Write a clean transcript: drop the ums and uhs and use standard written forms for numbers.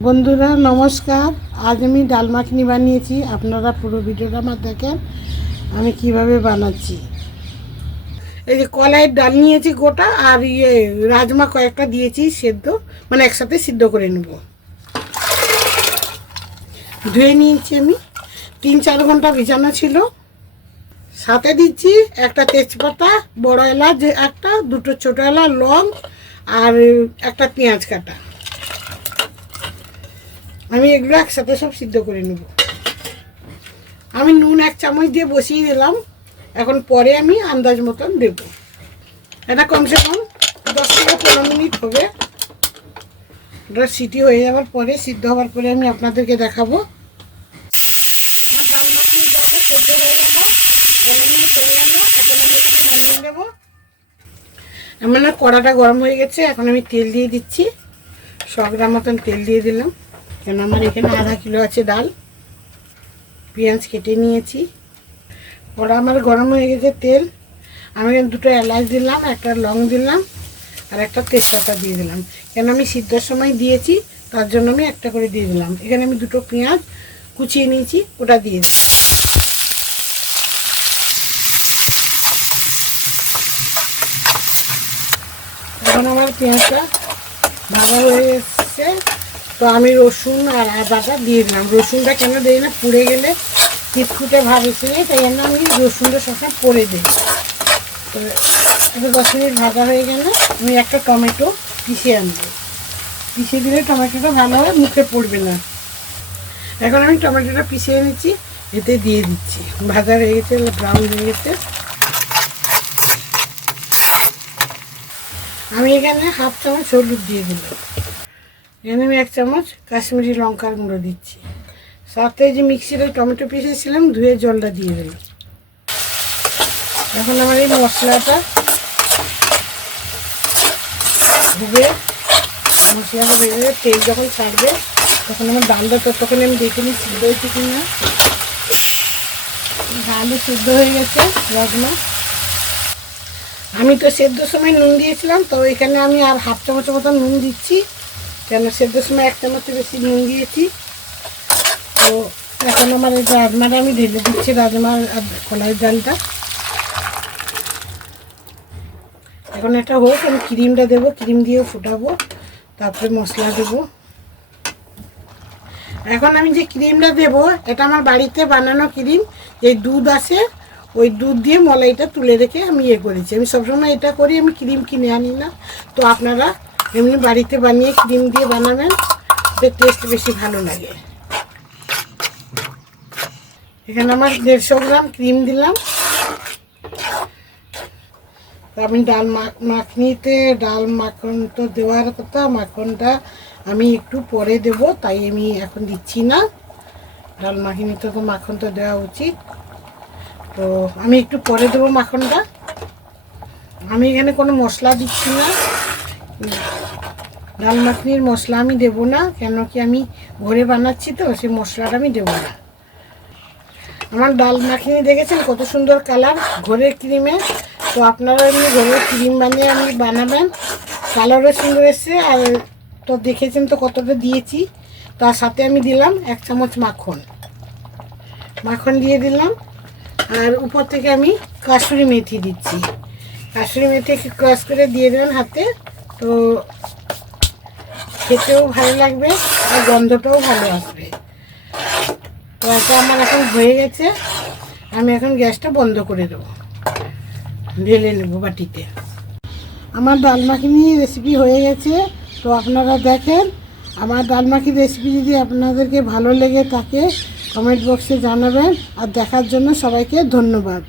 বন্ধুরা নমস্কার। আজ আমি ডাল মাখনি বানিয়েছি। আপনারা পুরো ভিডিওটা আমার দেখেন আমি কিভাবে বানাচ্ছি। এই যে কলাইয়ের ডাল নিয়েছি গোটা, আর রাজমা কয়েকটা দিয়েছি সেদ্ধ, মানে একসাথে সিদ্ধ করে নেব। ধুয়ে নিয়েছি আমি, 3-4 ঘন্টা ভিজানো ছিল। সাথে দিচ্ছি একটা তেজপাতা, বড় এলাচ একটা, দুটো ছোটো এলাচ, লং আর একটা পেঁয়াজ কাটা। আমি এগুলো একসাথে সব সিদ্ধ করে নেব। আমি নুন 1 চামচ দিয়ে বসিয়ে দিলাম। এখন পরে আমি আন্দাজ মতন দেব। এটা কমসে কম 10 থেকে 15 মিনিট হবে। ওটা সিটি হয়ে যাওয়ার পরে, সিদ্ধ হওয়ার পরে আমি আপনাদেরকে দেখাবো। আমার ডাল মাখিয়ে ডালটা সেদ্ধ হয়ে গেল, 15 মিনিট হয়ে গেল। এখন আমি একটু নামিয়ে নেব। আমার কড়াটা গরম হয়ে গেছে। এখন আমি তেল দিয়ে দিচ্ছি। 100 গ্রাম মতন তেল দিয়ে দিলাম, কেন আমার এখানে আধা কিলো আছে ডাল। পেঁয়াজ কেটে নিয়েছি। কড়া আমার গরম হয়ে গেছে তেল। আমি দুটো এলাচ দিলাম, একটা লং দিলাম আর একটা তেজপাতা দিয়ে দিলাম। কেন আমি সিদ্ধর সময় দিয়েছি, তার জন্য আমি একটা করে দিয়ে দিলাম। এখানে আমি দুটো পেঁয়াজ কুচিয়ে নিয়েছি, ওটা দিয়ে দিলাম। এখন আমার পেঁয়াজটা ভাজা হয়ে এসছে, তো আমি রসুন আর আদাটা দিয়ে দিলাম। রসুনটা কেন দিই না, পুড়ে গেলে চিটকুটে ভাব এসে যায়, তাই জন্য আমি রসুনটা সবসময় পরে দিই। তো এটা 10 মিনিট ভাজা হয়ে গেলে আমি একটা টমেটো পিষে আনবো। পিষে দিলে টমেটোটা ভালোভাবে মুখে পড়বে না। এখন আমি টমেটোটা পিষে এনেছি, এতে দিয়ে দিচ্ছি। ভাজা হয়ে গেছে, ব্রাউন হয়ে গেছে। আমি এখানে 1/2 চামচ হলুদ দিয়ে দিলাম। এখানে আমি 1 চামচ কাশ্মীরি লঙ্কার গুঁড়ো দিচ্ছি। সাথে যে মিক্সিতে টমেটো পিষেছিলাম, ধুয়ে জলটা দিয়ে দিলাম। এখন আমার এই মশলাটা ভেজে তেল যখন ছাড়বে, তখন আমার ডালটা ততক্ষণ আমি দেখে নিই সিদ্ধ হয়েছে কিনা। ডালও সিদ্ধ হয়ে গেছে। রাজমা আমি তো সেদ্ধর সময় নুন দিয়েছিলাম, তো এখানে আমি আর 1/2 চামচ মতো নুন দিচ্ছি, কেন সেদ্ধর সময় 1 চামচের বেশি নুন দিয়েছি। তো এখন আমার এই রাজমাটা আমি ঢেলে দিচ্ছি, রাজমার কলাইয়ের ডালটা। এখন এটা হোক, আমি ক্রিমটা দেবো, ক্রিম দিয়েও ফুটাবো, তারপরে মশলা দেবো। এখন আমি যে ক্রিমটা দেবো, এটা আমার বাড়িতে বানানো ক্রিম। এই দুধ আছে, ওই দুধ দিয়ে মলাইটা তুলে রেখে আমি করেছি। আমি সবসময় এটা করি, আমি ক্রিম কিনে আনি না। তো আপনারা এমনি বাড়িতে বানিয়ে ক্রিম দিয়ে বানাবেন, এর টেস্ট বেশি ভালো লাগে। এখানে আমার 150 গ্রাম ক্রিম দিলাম। আমি ডাল মাখনিতে ডাল মাখন তো দেওয়ার কথা, মাখনটা আমি একটু পরে দেব, তাই আমি এখন দিচ্ছি না। ডাল মাখনিতে তো মাখন তো দেওয়া উচিত, তো আমি একটু পরে দেবো মাখনটা। আমি এখানে কোনো মশলা দিচ্ছি না। ডাল মাখনির মশলা আমি দেবো না, কেন কি আমি ঘরে বানাচ্ছি, তো সেই মশলাটা আমি দেবো না। আমার ডাল মাখনি দেখেছেন কত সুন্দর কালার ঘরের ক্রিমে। তো আপনারা এমনি ঘরের ক্রিম বানিয়ে আমি বানাবেন, কালারও সুন্দর এসছে। আর তো দেখেছেন তো কতটা দিয়েছি। তার সাথে আমি দিলাম 1 চামচ মাখন দিয়ে দিলাম। আর উপর থেকে আমি কাসুরি মেথি দিচ্ছি। কাসুরি মেথি ক্রাশ করে দিয়ে দেবেন হাতে, তো খেতেও ভালো লাগবে আর গন্ধটাও ভালো আসবে। তো এটা আমার এখন হয়ে গেছে। আমি এখন গ্যাসটা বন্ধ করে দেবো, ঢেলে নেব বাটিতে। আমার ডাল মাখনি রেসিপি হয়ে গেছে। তো আপনারা দেখেন, আমার ডাল মাখনি রেসিপি যদি আপনাদেরকে ভালো লেগে থাকে, কমেন্ট বক্সে জানাবেন। আর দেখার জন্য সবাইকে ধন্যবাদ।